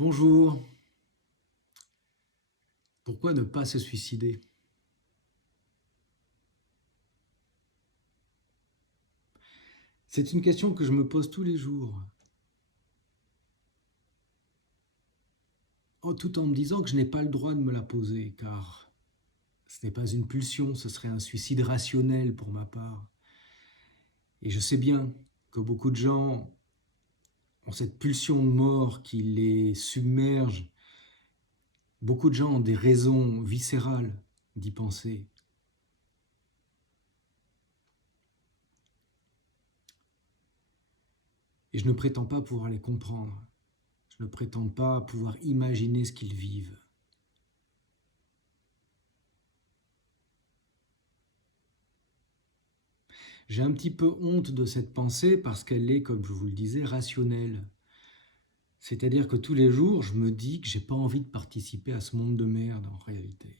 Bonjour, pourquoi ne pas se suicider? C'est une question que je me pose tous les jours, tout en me disant que je n'ai pas le droit de me la poser, car ce n'est pas une pulsion, ce serait un suicide rationnel pour ma part. Et je sais bien que beaucoup de gens ont cette pulsion de mort qui les submerge. Beaucoup de gens ont des raisons viscérales d'y penser. Et je ne prétends pas pouvoir les comprendre. Je ne prétends pas pouvoir imaginer ce qu'ils vivent. J'ai un petit peu honte de cette pensée parce qu'elle est, comme je vous le disais, rationnelle. C'est-à-dire que tous les jours, je me dis que j'ai pas envie de participer à ce monde de merde en réalité.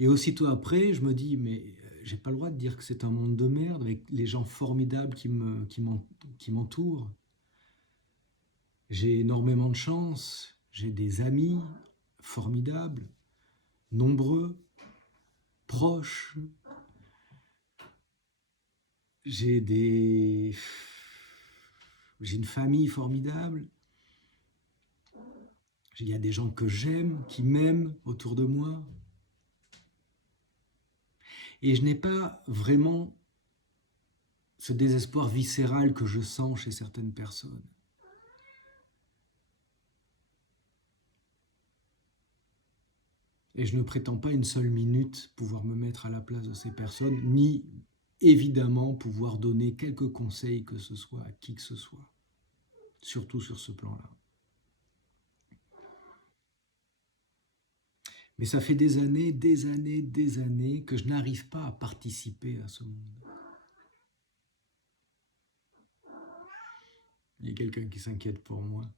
Et aussitôt après, je me dis, mais j'ai pas le droit de dire que c'est un monde de merde avec les gens formidables qui m'entourent. J'ai énormément de chance, j'ai des amis formidables, nombreux, proches. J'ai des... J'ai une famille formidable. Il y a des gens que j'aime, qui m'aiment autour de moi. Et je n'ai pas vraiment ce désespoir viscéral que je sens chez certaines personnes. Et je ne prétends pas une seule minute pouvoir me mettre à la place de ces personnes, ni évidemment pouvoir donner quelques conseils que ce soit à qui que ce soit, surtout sur ce plan-là. Mais ça fait des années que je n'arrive pas à participer à ce monde. Il y a quelqu'un qui s'inquiète pour moi.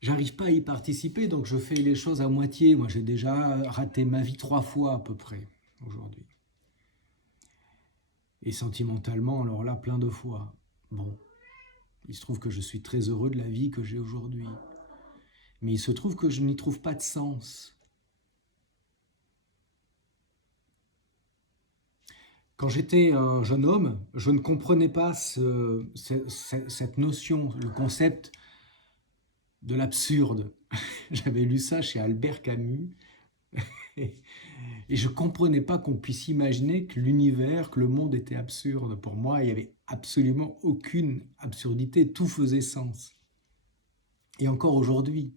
J'arrive pas à y participer, donc je fais les choses à moitié. Moi, j'ai déjà raté ma vie 3 fois à peu près aujourd'hui. Et sentimentalement, alors là, plein de fois. Bon, il se trouve que je suis très heureux de la vie que j'ai aujourd'hui. Mais il se trouve que je n'y trouve pas de sens. Quand j'étais un jeune homme, je ne comprenais pas cette notion, le concept de l'absurde. J'avais lu ça chez Albert Camus. Et je ne comprenais pas qu'on puisse imaginer que l'univers, que le monde était absurde. Pour moi, il n'y avait absolument aucune absurdité, tout faisait sens. Et encore aujourd'hui,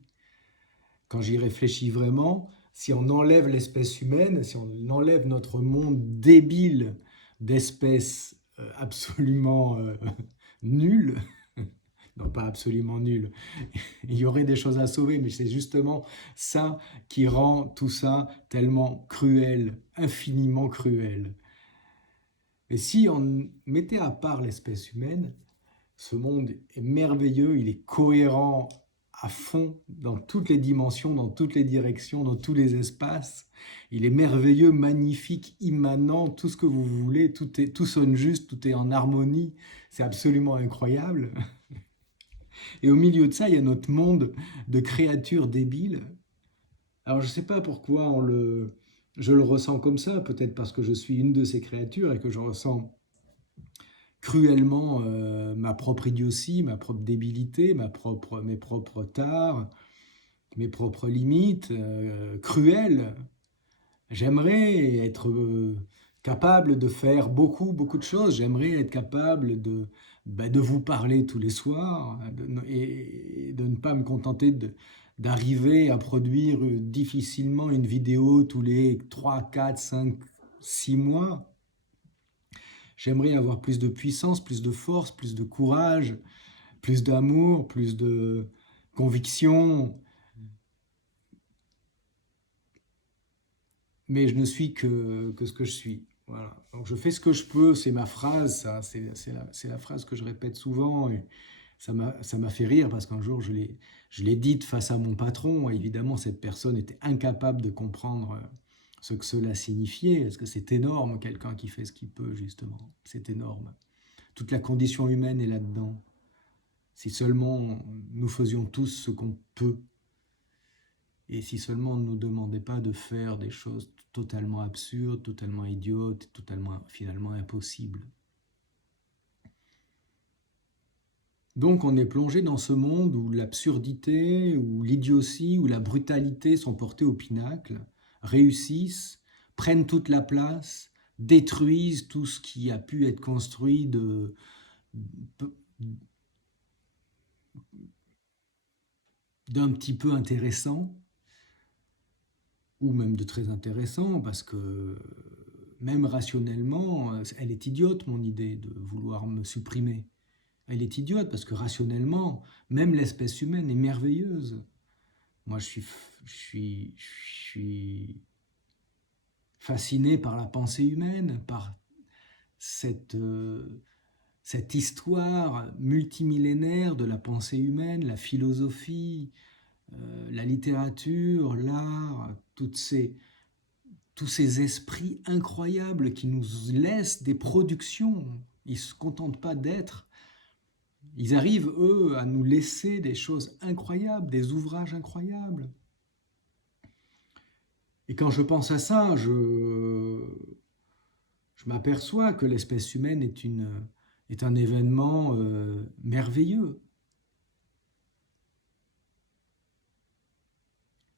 quand j'y réfléchis vraiment, si on enlève l'espèce humaine, si on enlève notre monde débile d'espèces absolument nulles, non pas absolument nulles, il y aurait des choses à sauver, mais c'est justement ça qui rend tout ça tellement cruel, infiniment cruel. Mais si on mettait à part l'espèce humaine, ce monde est merveilleux, il est cohérent à fond dans toutes les dimensions, dans toutes les directions, dans tous les espaces. Il est merveilleux, magnifique, immanent, tout ce que vous voulez, tout sonne juste, tout est en harmonie. C'est absolument incroyable. Et au milieu de ça, il y a notre monde de créatures débiles. Alors je ne sais pas pourquoi je le ressens comme ça, peut-être parce que je suis une de ces créatures et que je ressens cruellement ma propre idiotie, ma propre débilité, mes propres tares, mes propres limites cruelles. J'aimerais être capable de faire beaucoup de choses. J'aimerais être capable de vous parler tous les soirs et de ne pas me contenter d'arriver à produire difficilement une vidéo tous les 3, 4, 5, 6 mois. J'aimerais avoir plus de puissance, plus de force, plus de courage, plus d'amour, plus de conviction. Mais je ne suis que ce que je suis. Voilà. Donc je fais ce que je peux, c'est ma phrase, ça, c'est la phrase que je répète souvent. Et ça m'a fait rire parce qu'un jour je l'ai dite face à mon patron. Et évidemment, cette personne était incapable de comprendre ce que cela signifiait. Parce que c'est énorme, quelqu'un qui fait ce qu'il peut, justement. C'est énorme. toute la condition humaine est là-dedans. Si seulement nous faisions tous ce qu'on peut, et si seulement on ne nous demandait pas de faire des choses totalement absurdes, totalement idiotes, totalement finalement impossibles. Donc on est plongé dans ce monde où l'absurdité, où l'idiotie, où la brutalité sont portées au pinacle, réussissent, prennent toute la place, détruisent tout ce qui a pu être construit d'un petit peu intéressant, ou même de très intéressant, parce que même rationnellement, elle est idiote mon idée de vouloir me supprimer. Elle est idiote parce que rationnellement, même l'espèce humaine est merveilleuse. Moi, je suis fasciné par la pensée humaine, par cette histoire multimillénaire de la pensée humaine, la philosophie, la littérature, l'art, tous ces esprits incroyables qui nous laissent des productions. Ils ne se contentent pas d'être. Ils arrivent, eux, à nous laisser des choses incroyables, des ouvrages incroyables. Et quand je pense à ça, je m'aperçois que l'espèce humaine est un événement merveilleux.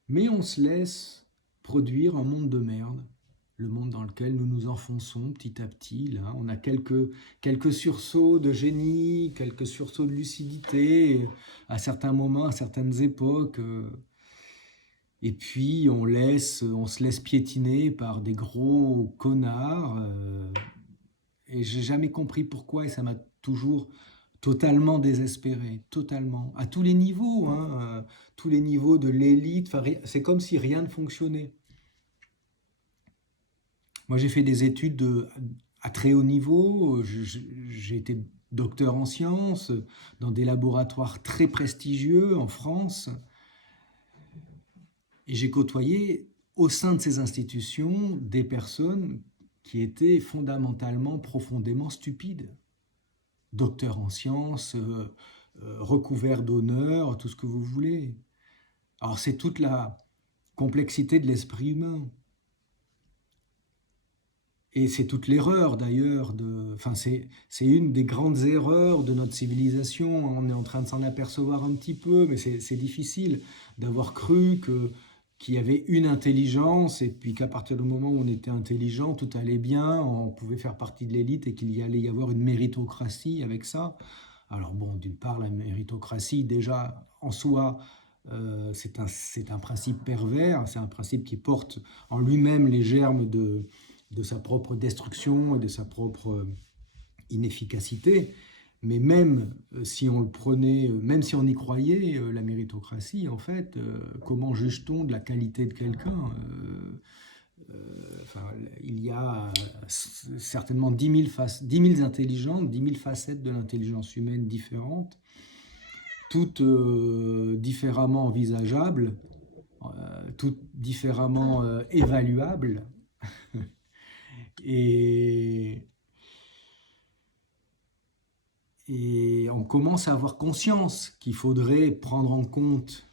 Mais on se laisse produire un monde de merde, le monde dans lequel nous nous enfonçons petit à petit. Là, on a quelques sursauts de génie, quelques sursauts de lucidité à certains moments, à certaines époques. Et puis on se laisse piétiner par des gros connards. Et j'ai jamais compris pourquoi, et ça m'a toujours totalement désespéré, totalement, à tous les niveaux, hein, tous les niveaux de l'élite. Enfin, c'est comme si rien ne fonctionnait. Moi, j'ai fait des études à très haut niveau. J'ai été docteur en sciences dans des laboratoires très prestigieux en France. Et j'ai côtoyé au sein de ces institutions des personnes qui étaient fondamentalement, profondément stupides. Docteur en sciences, recouvert d'honneur, tout ce que vous voulez. Alors c'est toute la complexité de l'esprit humain. Et c'est toute l'erreur d'ailleurs, enfin c'est une des grandes erreurs de notre civilisation. On est en train de s'en apercevoir un petit peu, mais c'est difficile d'avoir cru qu'il y avait une intelligence et puis qu'à partir du moment où on était intelligent, tout allait bien, on pouvait faire partie de l'élite et qu'il y allait y avoir une méritocratie avec ça. Alors bon, d'une part, la méritocratie, déjà en soi, c'est un principe pervers, c'est un principe qui porte en lui-même les germes de sa propre destruction et de sa propre inefficacité. Mais même si on le prenait, même si on y croyait, la méritocratie, en fait, comment juge-t-on de la qualité de quelqu'un enfin, il y a certainement 10 000 intelligences, 10 000 facettes de l'intelligence humaine différentes, toutes différemment envisageables, toutes différemment évaluables. Et on commence à avoir conscience qu'il faudrait prendre en compte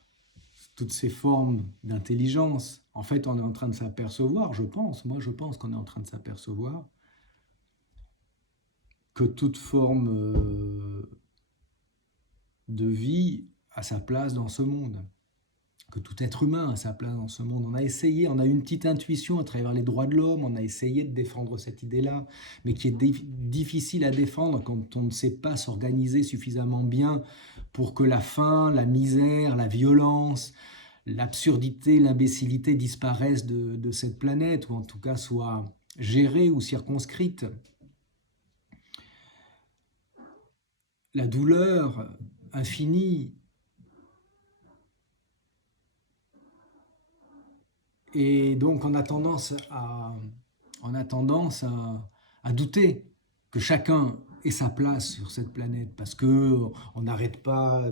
toutes ces formes d'intelligence. En fait, on est en train de s'apercevoir, je pense qu'on est en train de s'apercevoir que toute forme de vie a sa place dans ce monde, que tout être humain a sa place dans ce monde. On a essayé, on a une petite intuition à travers les droits de l'homme, on a essayé de défendre cette idée-là, mais qui est difficile à défendre quand on ne sait pas s'organiser suffisamment bien pour que la faim, la misère, la violence, l'absurdité, l'imbécilité disparaissent de cette planète, ou en tout cas soient gérées ou circonscrites. La douleur infinie et donc on a tendance à douter que chacun ait sa place sur cette planète parce qu'on n'arrête pas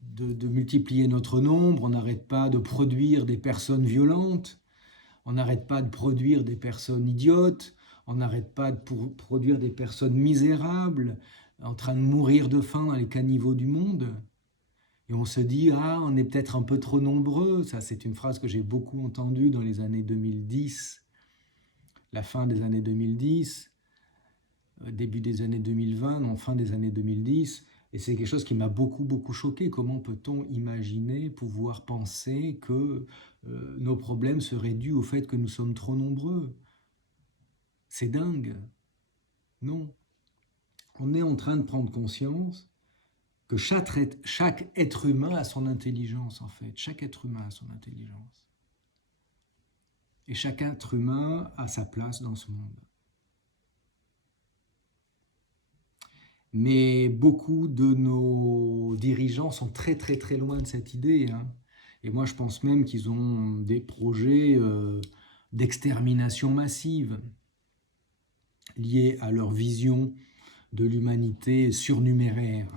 de multiplier notre nombre, on n'arrête pas de produire des personnes violentes, on n'arrête pas de produire des personnes idiotes, on n'arrête pas de produire des personnes misérables, en train de mourir de faim dans les caniveaux du monde. Et on se dit, ah, on est peut-être un peu trop nombreux. Ça, c'est une phrase que j'ai beaucoup entendue dans les années 2010, la fin des années 2010, début des années 2020, non, fin des années 2010. Et c'est quelque chose qui m'a beaucoup choqué. Comment peut-on imaginer, pouvoir penser que nos problèmes seraient dus au fait que nous sommes trop nombreux? C'est dingue. Non. On est en train de prendre conscience que chaque être humain a son intelligence, en fait. Chaque être humain a son intelligence. Et chaque être humain a sa place dans ce monde. Mais beaucoup de nos dirigeants sont très loin de cette idée. Hein. Et moi, je pense même qu'ils ont des projets d'extermination massive liés à leur vision de l'humanité surnuméraire.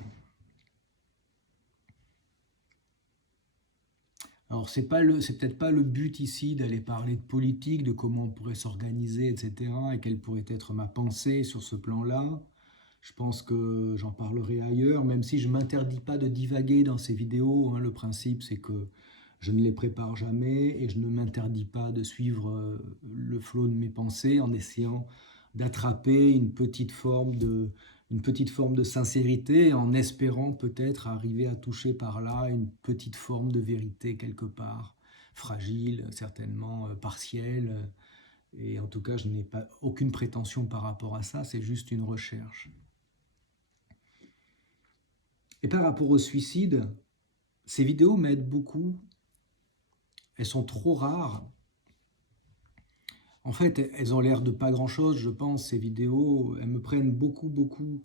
Alors, c'est peut-être pas le but ici d'aller parler de politique, de comment on pourrait s'organiser, etc., et quelle pourrait être ma pensée sur ce plan-là. Je pense que j'en parlerai ailleurs, même si je ne m'interdis pas de divaguer dans ces vidéos. Hein. Le principe, c'est que je ne les prépare jamais et je ne m'interdis pas de suivre le flot de mes pensées en essayant d'attraper une petite forme de sincérité, en espérant peut-être arriver à toucher par là une petite forme de vérité quelque part, fragile, certainement partielle. Et en tout cas, je n'ai pas aucune prétention par rapport à ça, c'est juste une recherche. Et par rapport au suicide, ces vidéos m'aident beaucoup. Elles sont trop rares. En fait, elles ont l'air de pas grand-chose, je pense, ces vidéos. Elles me prennent beaucoup.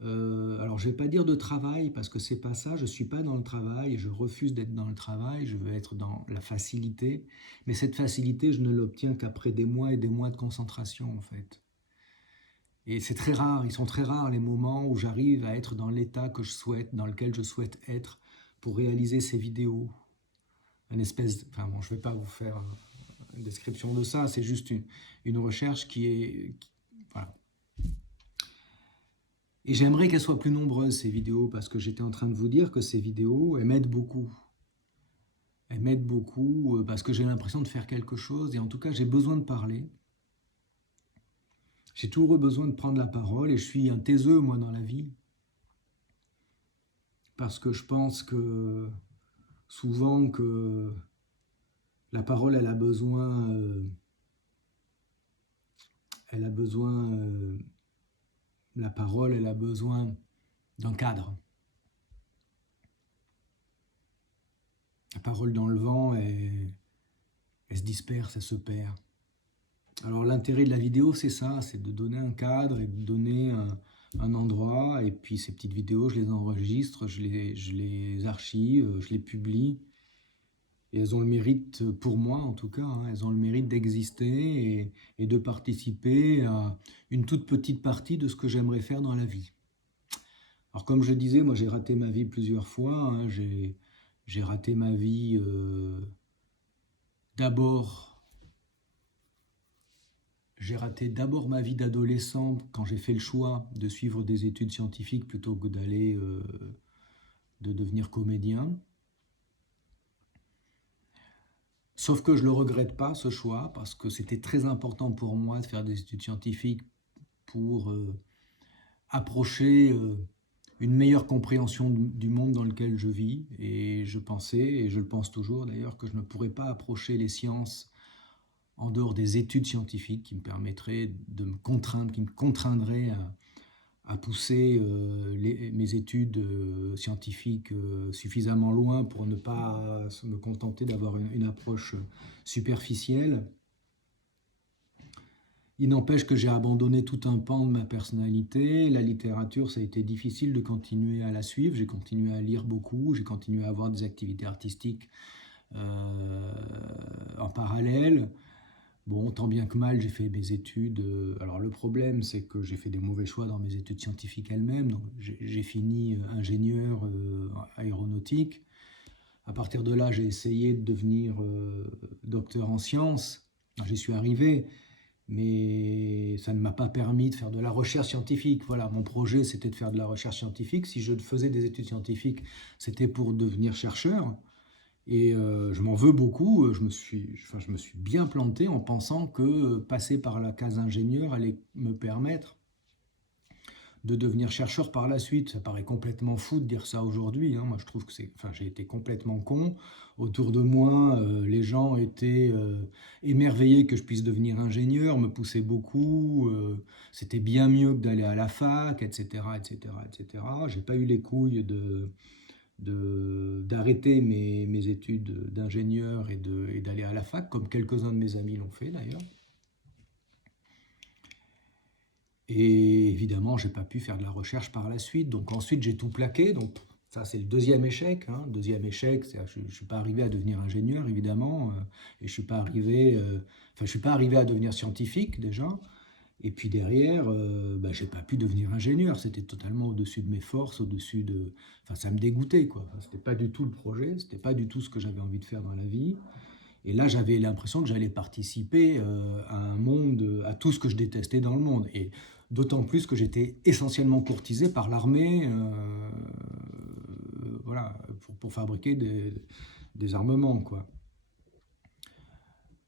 Alors, je ne vais pas dire de travail, parce que c'est pas ça. Je ne suis pas dans le travail, je refuse d'être dans le travail, je veux être dans la facilité. Mais cette facilité, je ne l'obtiens qu'après des mois et des mois de concentration, en fait. Et c'est très rare, ils sont très rares les moments où j'arrive à être dans l'état que je souhaite, dans lequel je souhaite être pour réaliser ces vidéos. Enfin bon, je ne vais pas vous faire une description de ça, c'est juste une recherche voilà. Et j'aimerais qu'elles soient plus nombreuses, ces vidéos, parce que j'étais en train de vous dire que ces vidéos, elles m'aident beaucoup. Elles m'aident beaucoup parce que j'ai l'impression de faire quelque chose, et en tout cas, j'ai besoin de parler. J'ai toujours besoin de prendre la parole, et je suis un taiseux, moi, dans la vie. Parce que je pense que souvent que la parole, elle a besoin la parole, elle a besoin d'un cadre. La parole dans le vent, elle se disperse, elle se perd. Alors l'intérêt de la vidéo, c'est ça, c'est de donner un cadre et de donner un endroit. Et puis ces petites vidéos, je les enregistre, je les archive, je les publie. Et elles ont le mérite, pour moi en tout cas, hein, elles ont le mérite d'exister et de participer à une toute petite partie de ce que j'aimerais faire dans la vie. Alors comme je disais, moi j'ai raté ma vie plusieurs fois. Hein, j'ai raté ma vie J'ai raté d'abord ma vie d'adolescent quand j'ai fait le choix de suivre des études scientifiques plutôt que de devenir comédien. Sauf que je ne le regrette pas, ce choix, parce que c'était très important pour moi de faire des études scientifiques pour approcher une meilleure compréhension du monde dans lequel je vis. Et je pensais, et je le pense toujours d'ailleurs, que je ne pourrais pas approcher les sciences en dehors des études scientifiques qui me permettraient de me contraindre, qui me contraindraient à pousser mes études scientifiques suffisamment loin pour ne pas me contenter d'avoir une approche superficielle. Il n'empêche que j'ai abandonné tout un pan de ma personnalité. La littérature, ça a été difficile de continuer à la suivre. J'ai continué à lire beaucoup, j'ai continué à avoir des activités artistiques en parallèle. Bon, tant bien que mal, j'ai fait mes études. Alors le problème, c'est que j'ai fait des mauvais choix dans mes études scientifiques elles-mêmes. Donc j'ai fini ingénieur aéronautique. À partir de là, j'ai essayé de devenir docteur en sciences. J'y suis arrivé, mais ça ne m'a pas permis de faire de la recherche scientifique. Voilà, mon projet, c'était de faire de la recherche scientifique. Si je faisais des études scientifiques, c'était pour devenir chercheur. Et je m'en veux beaucoup. Je me suis bien planté en pensant que passer par la case ingénieur allait me permettre de devenir chercheur par la suite. Ça paraît complètement fou de dire ça aujourd'hui, hein. Moi, je trouve que j'ai été complètement con. Autour de moi, les gens étaient émerveillés que je puisse devenir ingénieur, me poussaient beaucoup. C'était bien mieux que d'aller à la fac, etc., etc., etc. J'ai pas eu les couilles d'arrêter mes études d'ingénieur et d'aller à la fac, comme quelques-uns de mes amis l'ont fait d'ailleurs. Et évidemment, j'ai pas pu faire de la recherche par la suite. Donc ensuite, j'ai tout plaqué. Donc ça, c'est le deuxième échec, hein. Deuxième échec, je ne suis pas arrivé à devenir ingénieur, évidemment. Et je suis pas arrivé à devenir scientifique déjà. Et puis derrière, j'ai pas pu devenir ingénieur. C'était totalement au-dessus de mes forces, Enfin, ça me dégoûtait, quoi. Enfin, c'était pas du tout le projet, c'était pas du tout ce que j'avais envie de faire dans la vie. Et là, j'avais l'impression que j'allais participer à un monde, à tout ce que je détestais dans le monde. Et d'autant plus que j'étais essentiellement courtisé par l'armée, voilà, pour fabriquer des armements, quoi.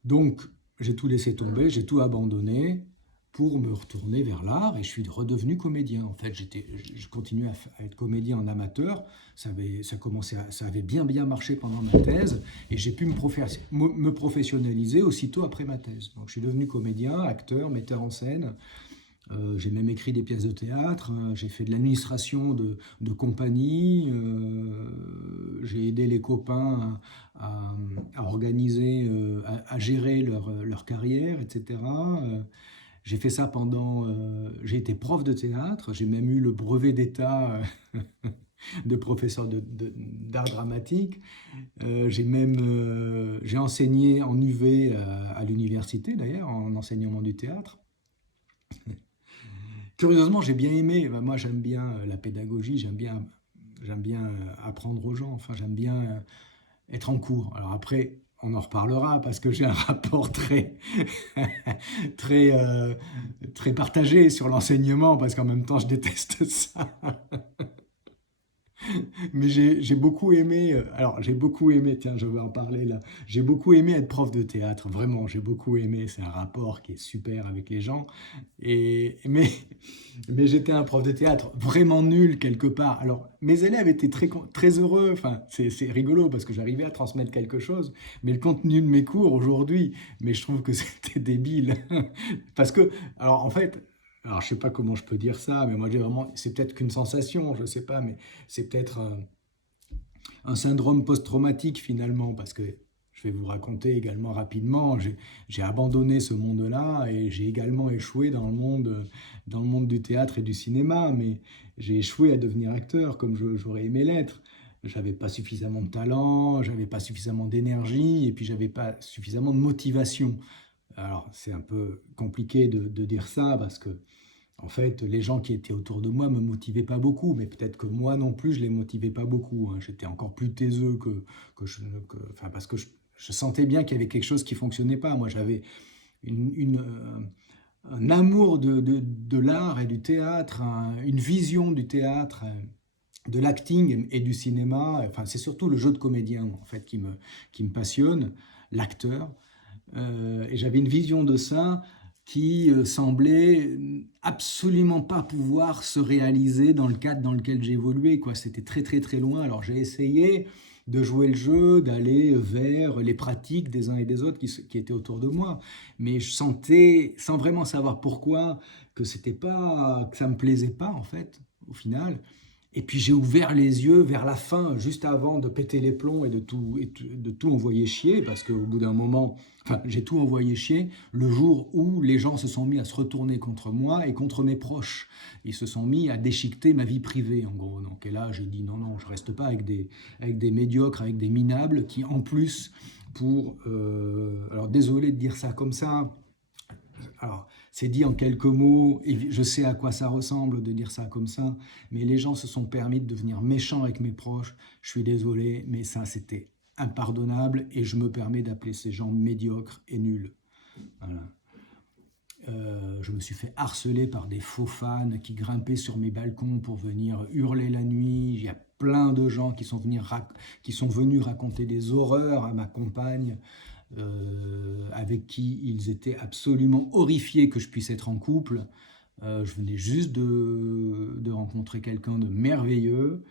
Donc, j'ai tout laissé tomber, j'ai tout abandonné pour me retourner vers l'art et je suis redevenu comédien. En fait, je continuais à être comédien en amateur. Ça avait bien marché pendant ma thèse et j'ai pu me professionnaliser aussitôt après ma thèse. Donc, je suis devenu comédien, acteur, metteur en scène. J'ai même écrit des pièces de théâtre, j'ai fait de l'administration de compagnie, j'ai aidé les copains à organiser, à gérer leur carrière, etc. J'ai fait ça j'ai été prof de théâtre, j'ai même eu le brevet d'État de professeur d'art dramatique. J'ai enseigné en UV à l'université d'ailleurs, en enseignement du théâtre. Curieusement, j'ai bien aimé. Moi, j'aime bien la pédagogie, j'aime bien apprendre aux gens. Enfin, j'aime bien être en cours. Alors après, on en reparlera parce que j'ai un rapport très, très partagé sur l'enseignement parce qu'en même temps, je déteste ça. Mais j'ai beaucoup aimé, alors j'ai beaucoup aimé, tiens, je vais en parler là, j'ai beaucoup aimé être prof de théâtre, vraiment, j'ai beaucoup aimé, c'est un rapport qui est super avec les gens, et, mais, mais j'étais un prof de théâtre vraiment nul quelque part. Alors, mes élèves étaient très heureux, enfin, c'est rigolo parce que j'arrivais à transmettre quelque chose, mais le contenu de mes cours aujourd'hui, mais je trouve que c'était débile, parce que, alors en fait, alors, je sais pas comment je peux dire ça, mais moi, c'est peut-être qu'une sensation, je sais pas, mais c'est peut-être un syndrome post-traumatique finalement, parce que je vais vous raconter également rapidement, j'ai abandonné ce monde-là et j'ai également échoué dans le monde du théâtre et du cinéma, mais j'ai échoué à devenir acteur comme j'aurais aimé l'être. J'avais pas suffisamment de talent, j'avais pas suffisamment d'énergie et puis j'avais pas suffisamment de motivation. Alors, c'est un peu compliqué de dire ça parce que en fait, les gens qui étaient autour de moi me motivaient pas beaucoup, mais peut-être que moi non plus, je les motivais pas beaucoup, hein. J'étais encore plus taiseux enfin, parce que je sentais bien qu'il y avait quelque chose qui fonctionnait pas. Moi, j'avais un amour de l'art et du théâtre, une vision du théâtre, de l'acting et du cinéma. Enfin, c'est surtout le jeu de comédien en fait qui me passionne, l'acteur. Et j'avais une vision de ça qui semblait absolument pas pouvoir se réaliser dans le cadre dans lequel j'évoluais, quoi. C'était très loin. Alors j'ai essayé de jouer le jeu, d'aller vers les pratiques des uns et des autres qui étaient autour de moi, mais je sentais, sans vraiment savoir pourquoi, que ça me plaisait pas en fait, au final. Et puis j'ai ouvert les yeux vers la fin, juste avant de péter les plombs et de tout envoyer chier, parce qu'au bout d'un moment, enfin, j'ai tout envoyé chier le jour où les gens se sont mis à se retourner contre moi et contre mes proches. Ils se sont mis à déchiqueter ma vie privée, en gros. Donc, et là, j'ai dit non, je reste pas avec des médiocres, avec des minables qui, en plus, alors désolé de dire ça comme ça, alors, c'est dit en quelques mots, et je sais à quoi ça ressemble de dire ça comme ça, mais les gens se sont permis de devenir méchants avec mes proches. Je suis désolé, mais ça, c'était impardonnable et je me permets d'appeler ces gens médiocres et nuls. Voilà. Je me suis fait harceler par des faux fans qui grimpaient sur mes balcons pour venir hurler la nuit. Il y a plein de gens qui sont venus raconter des horreurs à ma compagne, avec qui ils étaient absolument horrifiés que je puisse être en couple. Je venais juste de rencontrer quelqu'un de merveilleux,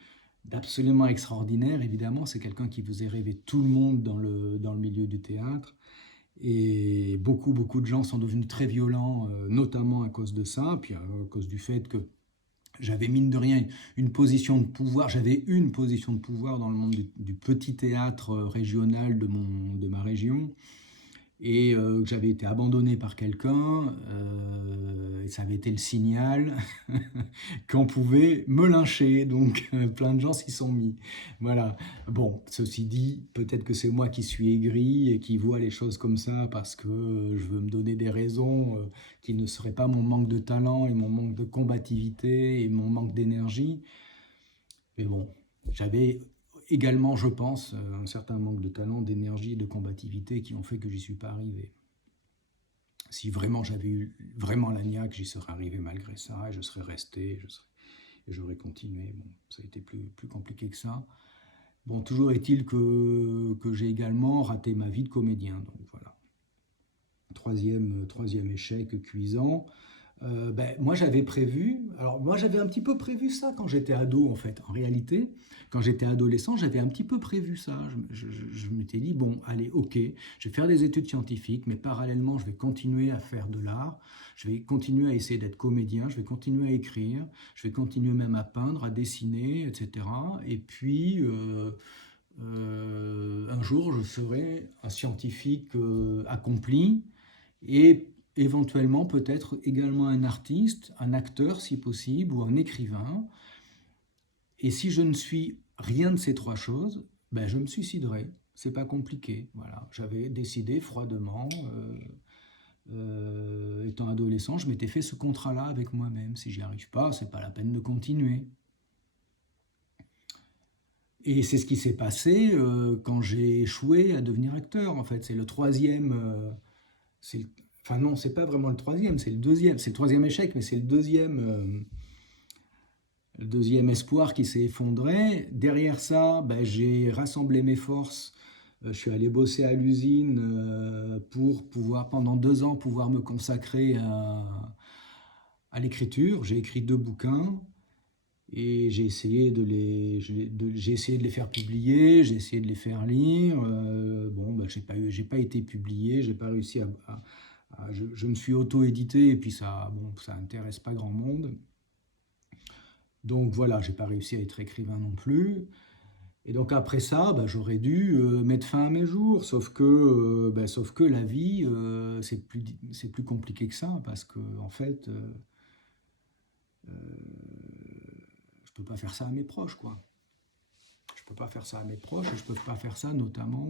d'absolument extraordinaire. Évidemment, c'est quelqu'un qui faisait rêver tout le monde dans le milieu du théâtre. Et beaucoup de gens sont devenus très violents, notamment à cause de ça, puis à cause du fait que j'avais mine de rien une position de pouvoir, j'avais une position de pouvoir dans le monde du petit théâtre régional de ma région, et que j'avais été abandonné par quelqu'un, et ça avait été le signal qu'on pouvait me lyncher, donc plein de gens s'y sont mis. Voilà. Bon, ceci dit, peut-être que c'est moi qui suis aigri et qui vois les choses comme ça parce que je veux me donner des raisons qui ne seraient pas mon manque de talent et mon manque de combativité et mon manque d'énergie. Mais bon, j'avais également, je pense, un certain manque de talent, d'énergie et de combativité qui ont fait que j'y suis pas arrivé. Si vraiment j'avais eu vraiment la niaque, j'y serais arrivé malgré ça, et je serais resté, et j'aurais continué. Bon, ça a été plus compliqué que ça. Bon, toujours est-il que j'ai également raté ma vie de comédien. Donc voilà, troisième échec cuisant. Moi j'avais prévu, alors moi j'avais un petit peu prévu ça quand j'étais ado en fait. En réalité, quand j'étais adolescent, j'avais un petit peu prévu ça. Je m'étais dit, bon, allez, ok, je vais faire des études scientifiques, mais parallèlement, je vais continuer à faire de l'art, je vais continuer à essayer d'être comédien, je vais continuer à écrire, je vais continuer même à peindre, à dessiner, etc. Et puis, un jour, je serai un scientifique accompli et éventuellement peut-être également un artiste, un acteur si possible, ou un écrivain. Et si je ne suis rien de ces trois choses, ben je me suiciderai. C'est pas compliqué. Voilà. J'avais décidé froidement, étant adolescent, je m'étais fait ce contrat-là avec moi-même. Si j'y arrive pas, c'est pas la peine de continuer. Et c'est ce qui s'est passé quand j'ai échoué à devenir acteur. En fait, c'est le troisième. Enfin non, c'est pas vraiment le troisième, c'est le deuxième. C'est le troisième échec, mais c'est le deuxième espoir qui s'est effondré. Derrière ça, ben, j'ai rassemblé mes forces. Je suis allé bosser à l'usine pour pouvoir, pendant 2 ans, pouvoir me consacrer à l'écriture. J'ai écrit 2 bouquins et j'ai essayé de les faire publier, j'ai essayé de les faire lire. Bon, ben, j'ai pas été publié, j'ai pas réussi je me suis auto-édité et puis ça, bon, ça intéresse pas grand monde. Donc voilà, j'ai pas réussi à être écrivain non plus. Et donc après ça, bah, j'aurais dû mettre fin à mes jours. Sauf que la vie, c'est plus compliqué que ça parce que en fait, je peux pas faire ça à mes proches, quoi. Je peux pas faire ça à mes proches et je peux pas faire ça notamment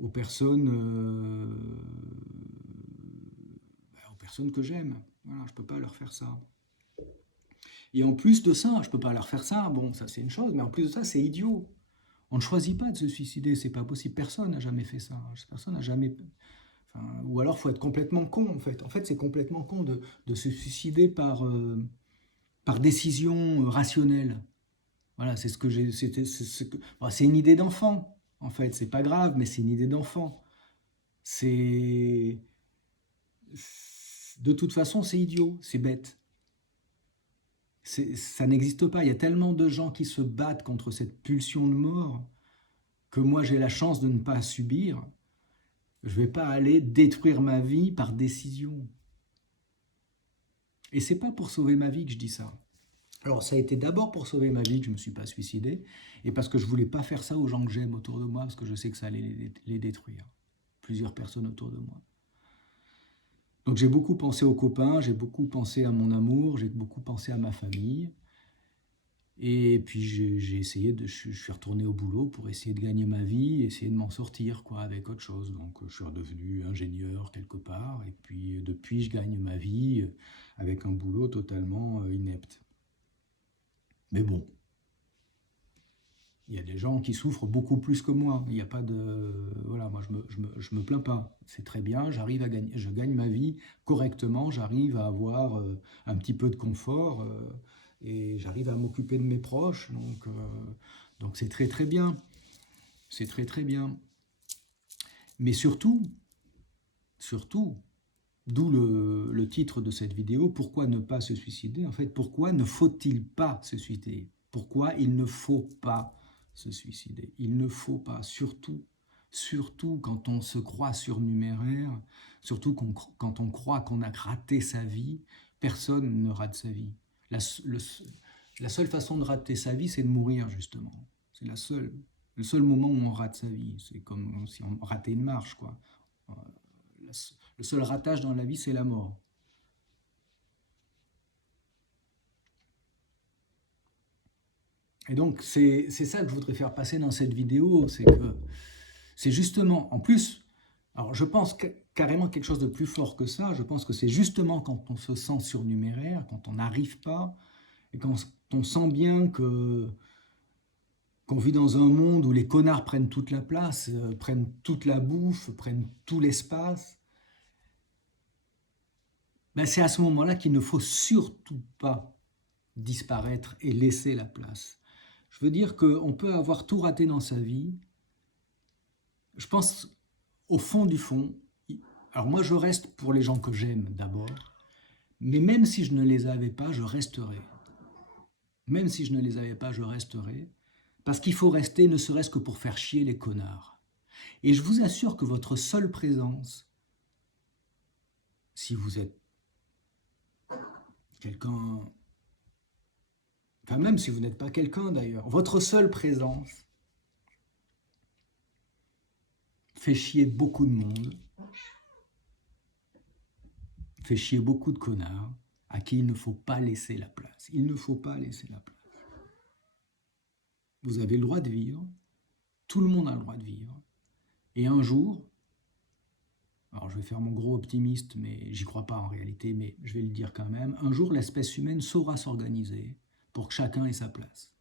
aux personnes que j'aime. Voilà, je peux pas leur faire ça. Et en plus de ça, je peux pas leur faire ça. Bon, ça c'est une chose, mais en plus de ça, c'est idiot. On ne choisit pas de se suicider, c'est pas possible. Personne n'a jamais fait ça. Personne n'a jamais. Enfin, ou alors, faut être complètement con, en fait. En fait, c'est complètement con de se suicider par décision rationnelle. Voilà, c'est ce que j'ai. C'est une idée d'enfant, en fait. C'est pas grave, mais c'est une idée d'enfant. C'est. De toute façon, c'est idiot, c'est bête. Ça n'existe pas. Il y a tellement de gens qui se battent contre cette pulsion de mort que moi j'ai la chance de ne pas subir. Je ne vais pas aller détruire ma vie par décision. Et c'est pas pour sauver ma vie que je dis ça. Alors ça a été d'abord pour sauver ma vie que je ne me suis pas suicidé, et parce que je voulais pas faire ça aux gens que j'aime autour de moi, parce que je sais que ça allait les détruire. Plusieurs personnes autour de moi. Donc j'ai beaucoup pensé aux copains, j'ai beaucoup pensé à mon amour, j'ai beaucoup pensé à ma famille. Et puis je suis retourné au boulot pour essayer de gagner ma vie, essayer de m'en sortir quoi, avec autre chose. Donc je suis redevenu ingénieur quelque part, et puis depuis je gagne ma vie avec un boulot totalement inepte. Mais bon, Il y a des gens qui souffrent beaucoup plus que moi. Il n'y a pas de... Voilà, moi je me plains pas. C'est très bien, j'arrive à gagner, je gagne ma vie correctement, j'arrive à avoir un petit peu de confort et j'arrive à m'occuper de mes proches. Donc c'est très très bien. C'est très très bien. Mais surtout, surtout, d'où le titre de cette vidéo, pourquoi ne pas se suicider? En fait, pourquoi ne faut-il pas se suicider? Pourquoi il ne faut pas se suicider? Il ne faut pas, surtout quand on se croit surnuméraire, surtout quand on croit qu'on a raté sa vie, personne ne rate sa vie. La seule façon de rater sa vie, c'est de mourir, justement. C'est le seul moment où on rate sa vie. C'est comme si on ratait une marche, quoi. Le seul ratage dans la vie, c'est la mort. Et donc, c'est ça que je voudrais faire passer dans cette vidéo, c'est que c'est justement, en plus, alors je pense carrément quelque chose de plus fort que ça, je pense que c'est justement quand on se sent surnuméraire, quand on n'arrive pas, et quand on sent bien qu'on vit dans un monde où les connards prennent toute la place, prennent toute la bouffe, prennent tout l'espace, ben c'est à ce moment-là qu'il ne faut surtout pas disparaître et laisser la place. Je veux dire qu'on peut avoir tout raté dans sa vie. Je pense, au fond du fond, alors moi je reste pour les gens que j'aime d'abord, mais même si je ne les avais pas, je resterai. Même si je ne les avais pas, je resterai. Parce qu'il faut rester ne serait-ce que pour faire chier les connards. Et je vous assure que votre seule présence, si vous êtes quelqu'un, enfin même si vous n'êtes pas quelqu'un d'ailleurs, votre seule présence fait chier beaucoup de monde, fait chier beaucoup de connards à qui il ne faut pas laisser la place. Il ne faut pas laisser la place. Vous avez le droit de vivre, tout le monde a le droit de vivre, et un jour, alors je vais faire mon gros optimiste, mais j'y crois pas en réalité, mais je vais le dire quand même, un jour l'espèce humaine saura s'organiser pour que chacun ait sa place.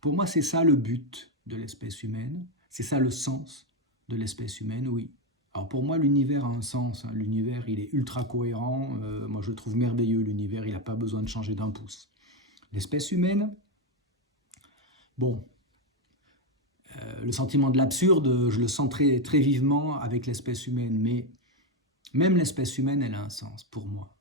Pour moi, c'est ça le but de l'espèce humaine, c'est ça le sens de l'espèce humaine, oui. Alors pour moi, l'univers a un sens, hein. L'univers, il est ultra cohérent, moi je le trouve merveilleux, l'univers, il n'a pas besoin de changer d'un pouce. L'espèce humaine, bon, le sentiment de l'absurde, je le sens très, très vivement avec l'espèce humaine, mais même l'espèce humaine, elle a un sens pour moi.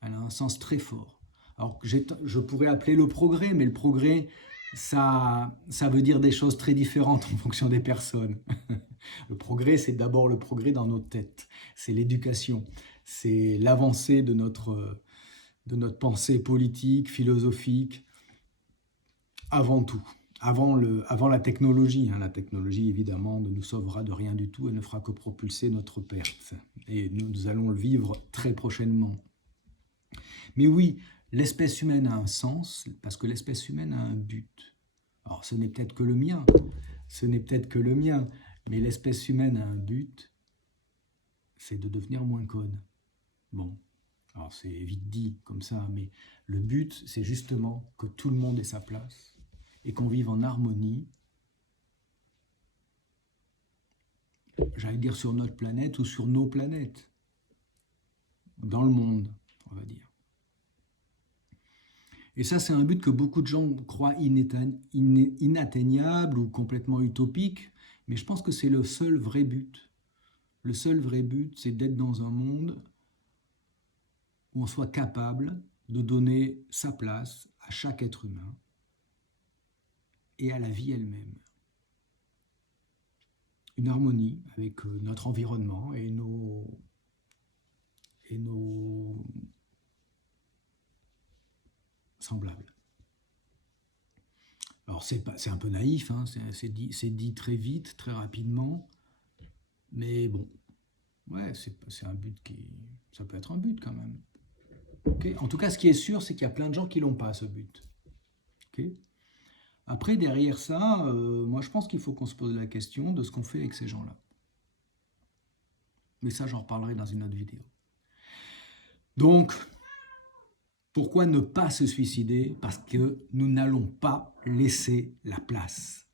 Elle a un sens très fort. Alors je pourrais appeler le progrès, mais le progrès, ça veut dire des choses très différentes en fonction des personnes. Le progrès, c'est d'abord le progrès dans notre tête. C'est l'éducation, c'est l'avancée de notre pensée politique, philosophique, avant tout. Avant la technologie. Hein. La technologie, évidemment, ne nous sauvera de rien du tout et ne fera que propulser notre perte. Et nous allons le vivre très prochainement. Mais oui, l'espèce humaine a un sens, parce que l'espèce humaine a un but. Alors, ce n'est peut-être que le mien, mais l'espèce humaine a un but, c'est de devenir moins conne. Bon, alors c'est vite dit comme ça, mais le but, c'est justement que tout le monde ait sa place et qu'on vive en harmonie, j'allais dire sur notre planète ou sur nos planètes, dans le monde, on va dire. Et ça, c'est un but que beaucoup de gens croient inatteignable ou complètement utopique, mais je pense que c'est le seul vrai but. Le seul vrai but, c'est d'être dans un monde où on soit capable de donner sa place à chaque être humain et à la vie elle-même. Une harmonie avec notre environnement et nos semblables. Alors c'est un peu naïf, hein, c'est dit très vite, très rapidement, mais bon, ouais, c'est un but ça peut être un but quand même. Okay. En tout cas, ce qui est sûr, c'est qu'il y a plein de gens qui l'ont pas, ce but. Okay. Après, derrière ça, moi je pense qu'il faut qu'on se pose la question de ce qu'on fait avec ces gens-là. Mais ça, j'en reparlerai dans une autre vidéo. Donc, Pourquoi ne pas se suicider? Parce que nous n'allons pas laisser la place.